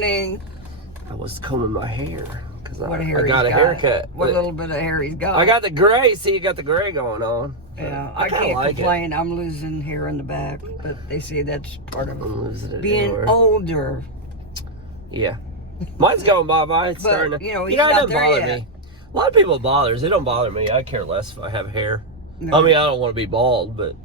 morning. I was combing my hair because I got a haircut. What little bit of hair he's got. I got the gray. See, you got the gray going on. Yeah, I can't complain. I'm losing hair in the back, but they say that's part of being older. Yeah. Mine's going bye-bye. It's starting to, he's it not doesn't there bother yet. me. A lot of people it bothers. It don't bother me. I care less if I have hair. No. I mean, I don't want to be bald, but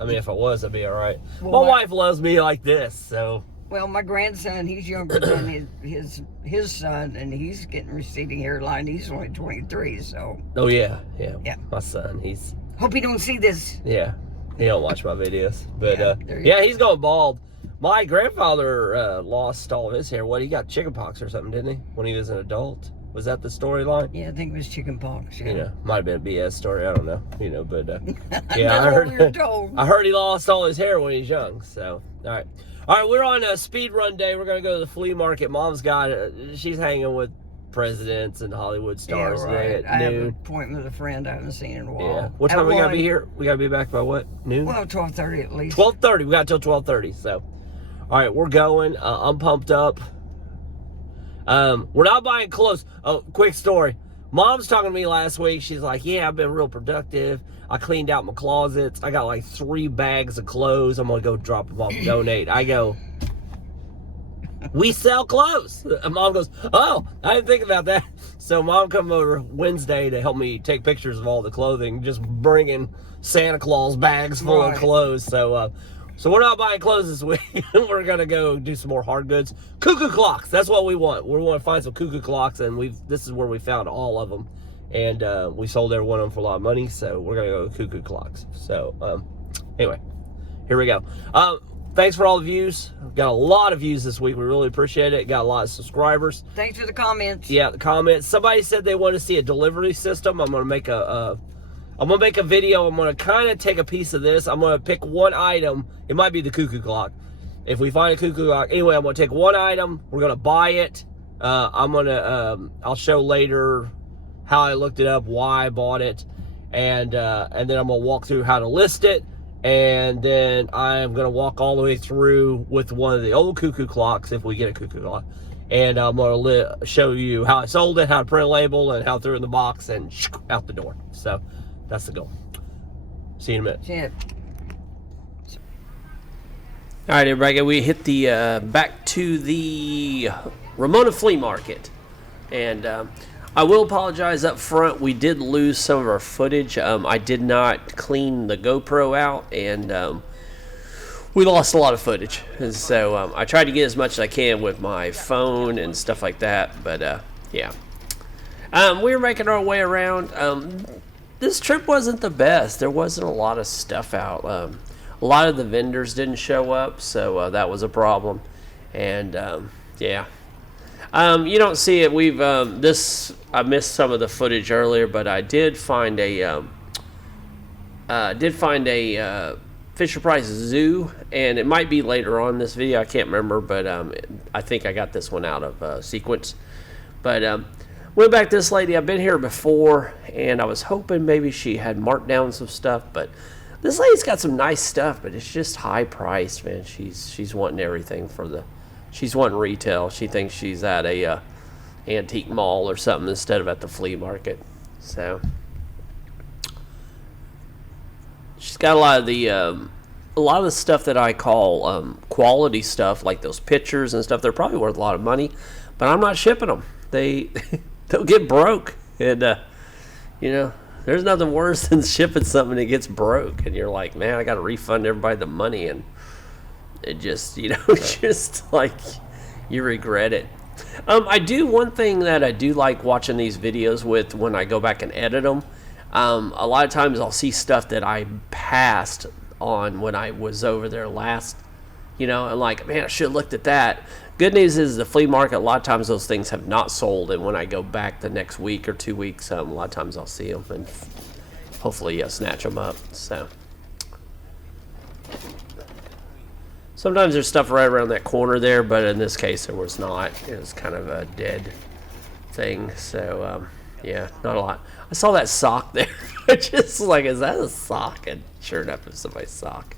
I mean, if I was, I'd be all right. Well, my wife loves me like this, so. Well, my grandson, he's younger than his son, and he's getting receding hairline. He's only 23, so. Oh, yeah. My son, Hope he don't see this. Yeah, he don't watch my videos. But, yeah, he's going bald. My grandfather lost all of his hair. He got chickenpox or something, didn't he? When he was an adult. Was that the storyline? Yeah, I think it was chickenpox. Yeah. Might have been a BS story. I don't know. But yeah, I heard. I heard he lost all his hair when he was young. So, all right, we're on a speed run day. We're gonna go to the flea market. Mom's got she's hanging with presidents and Hollywood stars today at noon. I have an noon. appointment with a friend I haven't seen in a while. Yeah. What time we gotta be here? We gotta be back by what? Noon? Well, 12:30 at least. 12:30. We got till 12:30. So, all right, we're going. I'm pumped up. We're not buying clothes. Oh, quick story. Mom's talking to me last week. She's like, yeah, I've been real productive. I cleaned out my closets. I got like 3 bags of clothes. I'm going to go drop them off and donate. I go, we sell clothes. And Mom goes, oh, I didn't think about that. So Mom come over Wednesday to help me take pictures of all the clothing, just bringing Santa Claus bags full of clothes. So we're not buying clothes this week. We're going to go do some more hard goods. Cuckoo clocks. That's what we want. We want to find some cuckoo clocks, and this is where we found all of them. And we sold every one of them for a lot of money, so we're going to go with cuckoo clocks. So, anyway, here we go. Thanks for all the views. We've got a lot of views this week. We really appreciate it. Got a lot of subscribers. Thanks for the comments. Yeah, the comments. Somebody said they want to see a delivery system. I'm going to make a video. I'm going to kind of take a piece of this. I'm going to pick one item. It might be the cuckoo clock. If we find a cuckoo clock. Anyway, I'm going to take one item. We're going to buy it. I'll show later how I looked it up, why I bought it. And then I'm going to walk through how to list it. And then I'm going to walk all the way through with one of the old cuckoo clocks, if we get a cuckoo clock. And I'm going to show you how I sold it, how to print a label, and how I threw it in the box and out the door. So that's the goal. See you in a minute. Yeah. All right, everybody, we hit the back to the Ramona Flea Market. And I will apologize up front. We did lose some of our footage. I did not clean the GoPro out, and we lost a lot of footage. And so I tried to get as much as I can with my phone and stuff like that. But, yeah. We were making our way around. This trip wasn't the best. There wasn't a lot of stuff out. A lot of the vendors didn't show up, so that was a problem. And, yeah. You don't see it. I missed some of the footage earlier, but I did find a Fisher Price Zoo, and it might be later on in this video. I can't remember, but I think I got this one out of sequence. But went back to this lady. I've been here before, and I was hoping maybe she had marked down some stuff, but this lady's got some nice stuff, but it's just high priced, man. She's wanting everything she's wanting retail. She thinks she's at a antique mall or something instead of at the flea market. So she's got a lot of the stuff that I call quality stuff, like those pictures and stuff. They're probably worth a lot of money, but I'm not shipping them. They'll get broke, and there's nothing worse than shipping something that gets broke, and you're like, man, I got to refund everybody the money, and it just, just like you regret it. One thing that I do like watching these videos with when I go back and edit them. A lot of times I'll see stuff that I passed on when I was over there last, and like, man, I should have looked at that. Good news is the flea market, a lot of times those things have not sold, and when I go back the next week or 2 weeks, a lot of times I'll see them and hopefully snatch them up. So sometimes there's stuff right around that corner there, but in this case there was not. It was kind of a dead thing. So yeah, not a lot. I saw that sock there. Just like, is that a sock? And sure enough, it's somebody's sock.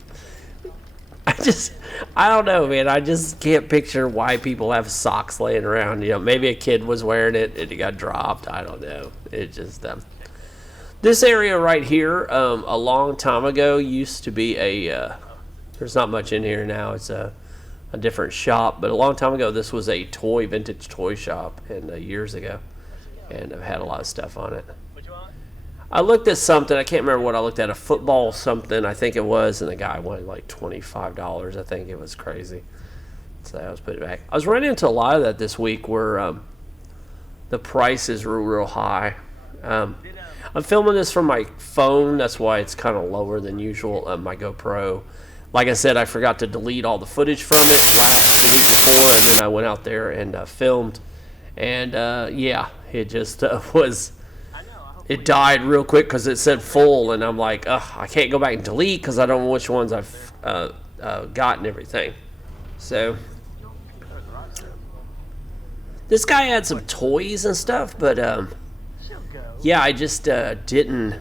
I don't know, man. I just can't picture why people have socks laying around. You know, maybe a kid was wearing it and it got dropped. I don't know. It just this area right here, a long time ago used to be a. There's not much in here now. It's a different shop, but a long time ago this was a vintage toy shop, and years ago, and I've had a lot of stuff on it. I looked at something. I can't remember what I looked at. A football something, I think it was, and the guy wanted like $25. I think it was crazy. So I was putting it back. I was running into a lot of that this week where the prices were real high. I'm filming this from my phone. That's why it's kind of lower than usual. My GoPro. Like I said, I forgot to delete all the footage from it the week before, and then I went out there and filmed. And yeah, it just was. It died real quick because it said full, and I'm like, ugh, I can't go back and delete because I don't know which ones I've gotten everything. So this guy had some toys and stuff, but yeah, I just didn't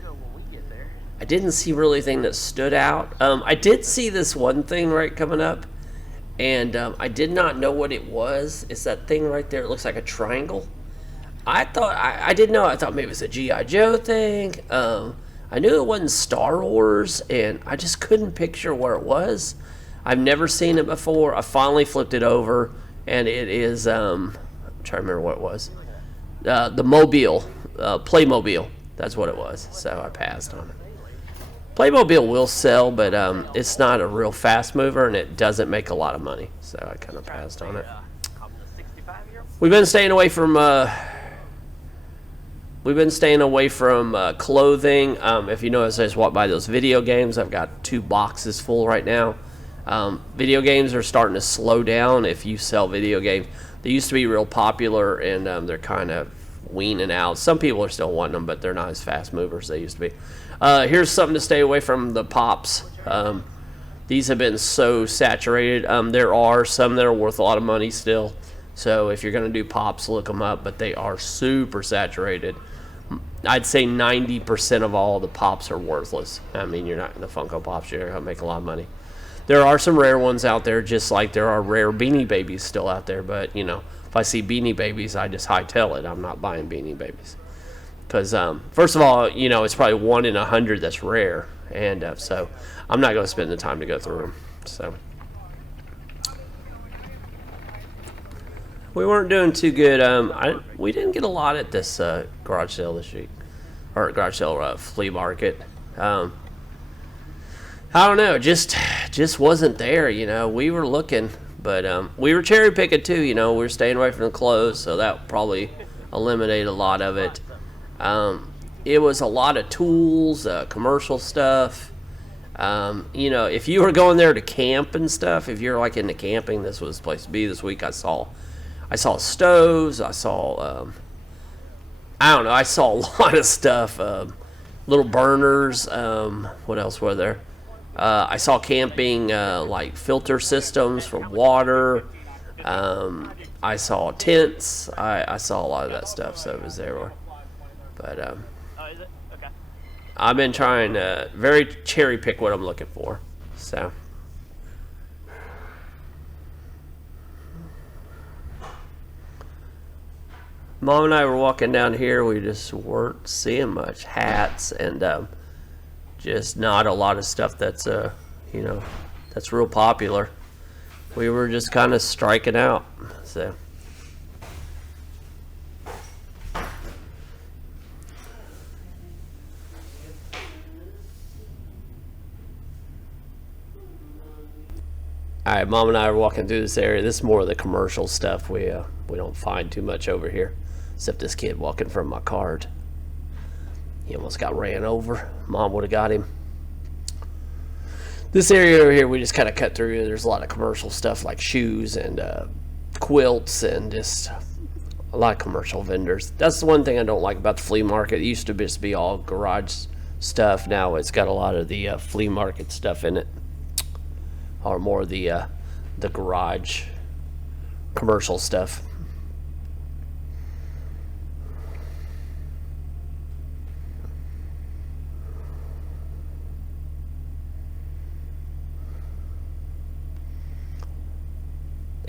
see really anything that stood out. I did see this one thing right coming up, and I did not know what it was. It's that thing right there. It looks like a triangle. I thought I didn't know. I thought maybe it was a G.I. Joe thing. I knew it wasn't Star Wars, and I just couldn't picture where it was. I've never seen it before. I finally flipped it over, and it is I'm trying to remember what it was. The Mobile, Playmobil. That's what it was. So I passed on it. Playmobil will sell, but it's not a real fast mover, and it doesn't make a lot of money. So I kind of passed on it. We've been staying away from. We've been staying away from clothing. If you notice, I just walked by those video games. I've got 2 boxes full right now. Video games are starting to slow down if you sell video games. They used to be real popular, and they're kind of weaning out. Some people are still wanting them, but they're not as fast movers as they used to be. Here's something to stay away from, the Pops. These have been so saturated. There are some that are worth a lot of money still. So if you're going to do Pops, look them up, but they are super saturated. I'd say 90% of all the Pops are worthless. I mean, you're not the Funko Pops, you're going to make a lot of money. There are some rare ones out there, just like there are rare Beanie Babies still out there. But, you know, if I see Beanie Babies, I just hightail it. I'm not buying Beanie Babies. Because, first of all, you know, it's probably 1 in 100 that's rare. And so I'm not going to spend the time to go through them. So we weren't doing too good. We didn't get a lot at this garage sale this week. Or garage sale flea market. I don't know, just wasn't there, you know. We were looking, but we were cherry picking too, you know. We were staying away from the clothes, so that probably eliminated a lot of it. It was a lot of tools, commercial stuff. You know, if you were going there to camp and stuff, if you're like into camping, this was the place to be this week. I saw stoves, I saw I don't know, I saw a lot of stuff, little burners, what else were there? I saw camping like filter systems for water. I saw tents. I saw a lot of that stuff, so it was there. But I've been trying to very cherry pick what I'm looking for. So Mom and I were walking down here. We just weren't seeing much hats and just not a lot of stuff that's you know, that's real popular. We were just kind of striking out. So all right, Mom and I are walking through this area. This is more of the commercial stuff. We don't find too much over here, except this kid walking from my cart. He almost got ran over. Mom would have got him. This area over here, we just kind of cut through. There's a lot of commercial stuff like shoes and quilts and just a lot of commercial vendors. That's the one thing I don't like about the flea market. It used to just be all garage stuff. Now it's got a lot of the flea market stuff in it, or more the garage commercial stuff.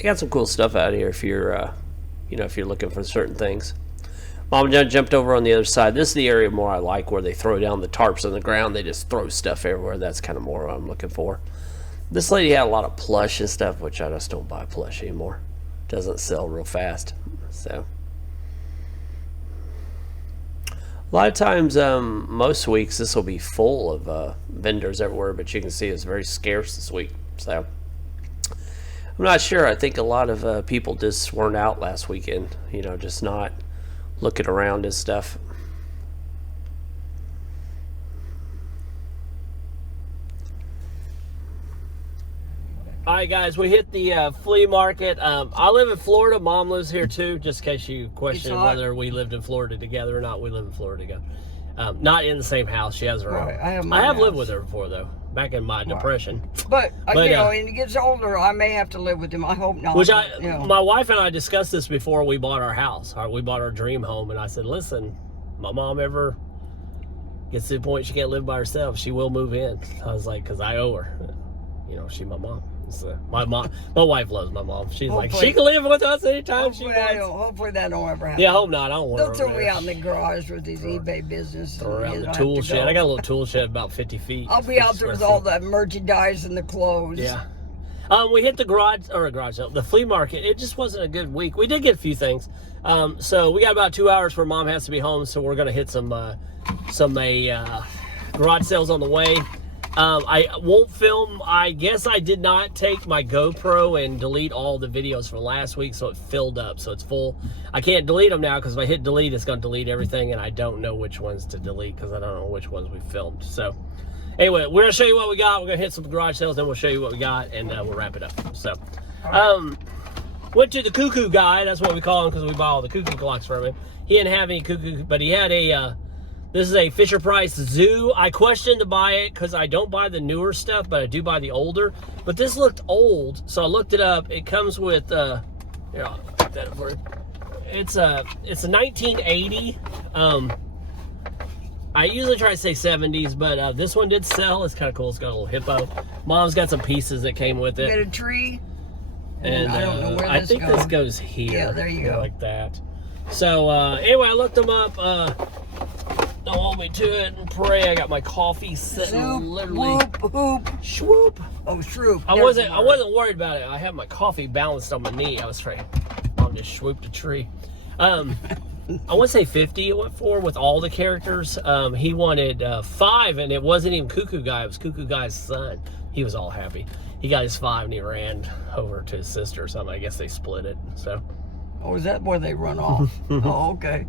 they got some cool stuff out here if you're, if you're looking for certain things. Mom and Dad jumped over on the other side. This is the area more I like, where they throw down the tarps on the ground. They just throw stuff everywhere. That's kind of more what I'm looking for. This lady had a lot of plush and stuff, which I just don't buy plush anymore. Doesn't sell real fast. So a lot of times, most weeks, this will be full of vendors everywhere, but you can see it's very scarce this week. So I'm not sure. I think a lot of people just weren't out last weekend, just not looking around and stuff. All right, guys, we hit the flea market. I live in Florida. Mom lives here too, just in case you question whether we lived in Florida together or not. We live in Florida together. Not in the same house. She has her own. I have lived with her before, though, back in my depression. But when he gets older, I may have to live with him. I hope not. My wife and I discussed this before we bought our house. We bought our dream home, and I said, listen, my mom ever gets to the point she can't live by herself, she will move in. I was like, because I owe her. She's my mom. So my wife loves my mom. She's like, she can live with us anytime she wants. Hopefully that don't ever happen. Yeah, I hope not. I don't want her. They'll throw me out in the garage with these eBay business. Throw around the tool shed. I got a little tool shed about 50 feet. I'll be out there with all the merchandise and the clothes. Yeah. We hit the flea market. It just wasn't a good week. We did get a few things. So we got about 2 hours where Mom has to be home. So we're gonna hit some garage sales on the way. I won't film. I guess I did not take my GoPro and delete all the videos from last week, so it filled up, so it's full. I can't delete them now because if I hit delete, it's going to delete everything, and I don't know which ones to delete because I don't know which ones we filmed. So anyway, we're going to show you what we got. We're going to hit some garage sales, then we'll show you what we got, and we'll wrap it up. So went to the cuckoo guy. That's what we call him because we buy all the cuckoo clocks from him. He didn't have any cuckoo, but he had a this is a Fisher-Price Zoo. I questioned to buy it because I don't buy the newer stuff, but I do buy the older. But this looked old, so I looked it up. It comes with, it's a 1980. I usually try to say 70s, but this one did sell. It's kind of cool. It's got a little hippo. Mom's got some pieces that came with it. Got a tree. And I don't know where I think this goes here. Yeah, there you go. Like that. So anyway, I looked them up. Don't hold me to it and pray. I got my coffee sitting literally. Whoop. Swoop. Oh, shroop. I wasn't worried about it. I had my coffee balanced on my knee. I was afraid Mom just swooped a tree. I want to say 50 it went for with all the characters. He wanted 5, and it wasn't even Cuckoo Guy. It was Cuckoo Guy's son. He was all happy. He got his 5 and he ran over to his sister or something. I guess they split it. So. Oh, is that where they run off? Oh, okay.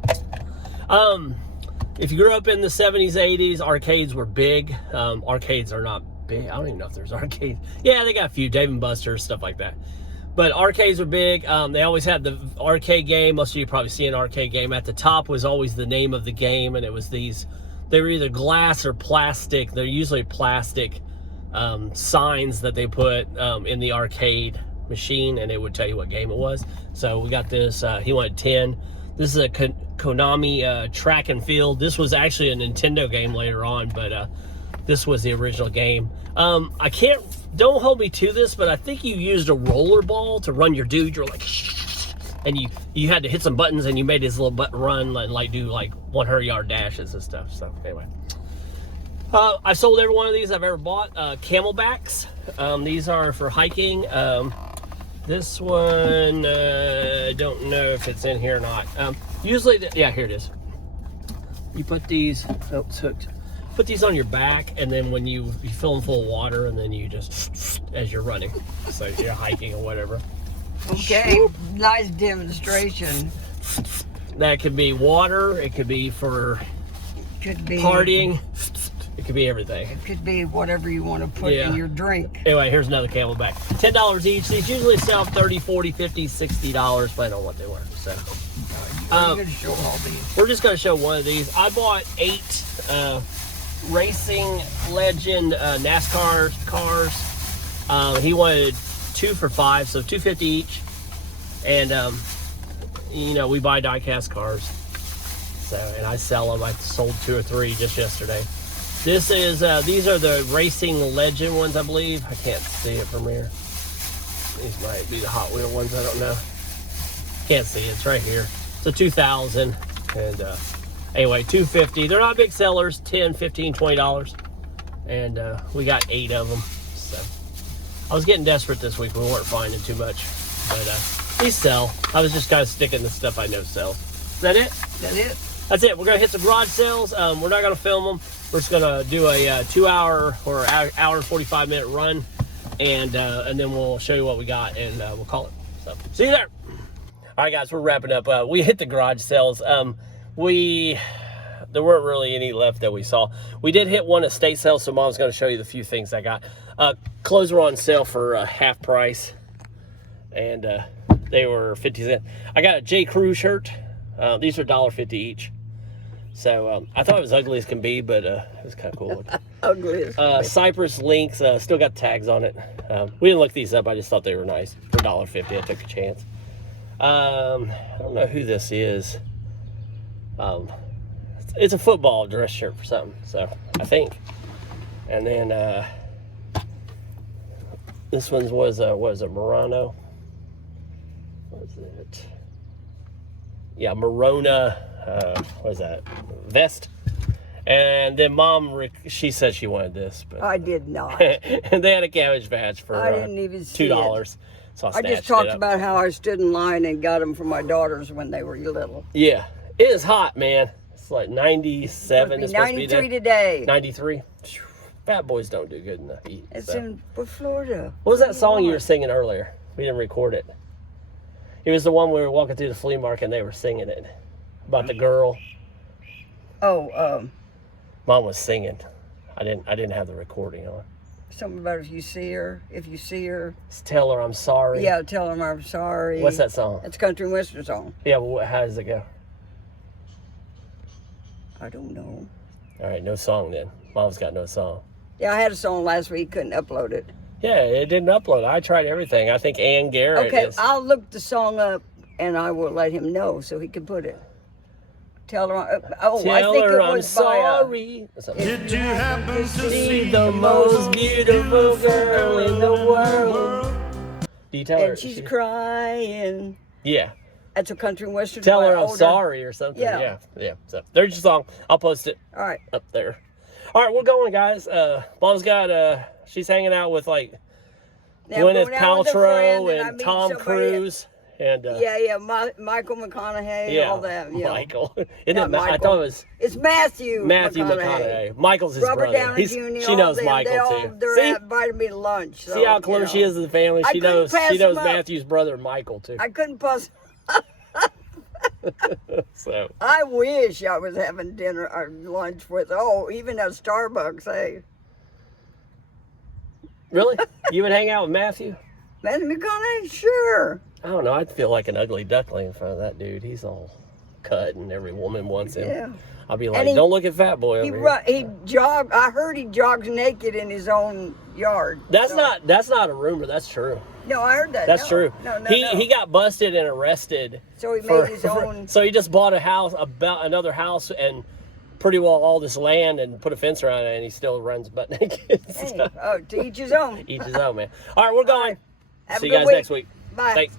If you grew up in the 70s, 80s, arcades were big. Arcades are not big. I don't even know if there's arcades. Yeah, they got a few, Dave & Buster's, stuff like that. But arcades were big. They always had the arcade game. Most of you probably see an arcade game. At the top was always the name of the game, and it was these, they were either glass or plastic. They're usually plastic signs that they put in the arcade machine, and it would tell you what game it was. So we got this, he wanted 10. This is a Konami track and field. This was actually a Nintendo game later on, but this was the original game. Don't hold me to this, but I think you used a roller ball to run your dude. You're like, and you had to hit some buttons, and you made this little button run and like do like 100-yard dashes and stuff. So anyway, I sold every one of these I've ever bought. Camelbacks. These are for hiking. This one, I don't know if it's in here or not. Usually, yeah, here it is. You put these, oh, it's hooked. Put these on your back, and then when you fill them full of water, and then you just, as you're running. So if you're hiking or whatever. Okay, nice demonstration. That could be water, it could be for partying. It could be everything. It could be whatever you want to put in your drink. Anyway, here's another Camelback. $10 each. These usually sell $30, $40, $50, $60, depending on what they were. So, we're just going to show one of these. I bought 8 Racing Legend NASCAR cars. He wanted 2 for $5, so $2.50 each. And, we buy die-cast cars. So, and I sell them. I sold 2 or 3 just yesterday. This is, these are the Racing Legend ones, I believe. I can't see it from here. These might be the Hot Wheel ones. I don't know. Can't see. It's right here. It's a 2000. And anyway, $250. They're not big sellers. $10, $15, $20. And we got 8 of them. So I was getting desperate this week. We weren't finding too much. But these sell. I was just kind of sticking to stuff I know sells. Is that it? That's it. That's it. We're going to hit some garage sales. We're not going to film them. We're just going to do a 2-hour or hour and 45-minute run. And then we'll show you what we got, and we'll call it. So, see you there. All right, guys, we're wrapping up. We hit the garage sales. There weren't really any left that we saw. We did hit one estate sale, so Mom's going to show you the few things I got. Clothes were on sale for half price, and they were 50 cents. I got a J. Crew shirt. These are $1.50 each. So I thought it was ugly as can be, but it was kind of cool. Ugly as can be. Cypress links, still got tags on it. We didn't look these up. I just thought they were nice. For $1.50, I took a chance. I don't know who this is. It's a football dress shirt for something, so I think. And then this one was a Murano. What is it? Yeah, Morona. What is that? Vest. And then Mom, she said she wanted this, but I did not. and they had a cabbage patch for I didn't even see $2. So I just talked about how I stood in line and got them for my daughters when they were little. Yeah, it is hot, man. It's like 97. It's supposed to be 93 today. 93. Fat boys don't do good in the heat. It's so. in Florida. What was that song you were singing earlier? We didn't record it. It was the one we were walking through the flea market and they were singing it about the girl. Oh, Mom was singing. I didn't have the recording on. something about if you see her. Just tell her I'm sorry. Yeah, tell them I'm sorry. What's that song? It's a country and western song. Yeah, well, how does it go? I don't know. All right, no song then. Mom's got no song. Yeah, I had a song last week, couldn't upload it. Yeah, it didn't upload. I tried everything. I think Ann Garrett Okay, is... I'll look the song up and I will let him know so he can put it. Tell her, I think it I'm was sorry. Did you happen to see the most beautiful girl in the world? Do you tell her? And she's crying. Yeah. That's a country and western. Tell her I'm older. sorry or something. Yeah. Yeah. So there's your song. I'll post it All right. up there. All right, we're going, guys. Mom's got she's hanging out with like Now, I'm Gwyneth going out with a friend Paltrow I and meet Tom somebody- Cruise and Yeah, Michael McConaughey, all that. Yeah. Michael. Isn't Not it I Michael. thought it was It's Matthew McConaughey. Michael's his Robert brother. Downey Jr. She all knows them, Michael they all, too. They're See? inviting me to lunch. So, See how close she is to the family? I She couldn't knows pass them up. Matthew's brother Michael too. I couldn't pass. So I wish I was having dinner or lunch with, even at Starbucks, hey. really? You would hang out with Matthew? Matthew McConaughey, sure. I don't know. I'd feel like an ugly duckling in front of that dude. He's all cut and every woman wants him. Yeah. I'll be like, he- don't look at fat boy over here. He jogged, I heard he jogs naked in his own yard. That's So- not a rumor. That's true. No, I heard that. That's No, true. No, He got busted and arrested. So he made his own. So he just bought another house and pretty well all this land and put a fence around it, and he still runs butt naked. Hey, to each his own. Each his own, man. All right, we're going. Have See a you good guys week. next week. Bye. Thanks.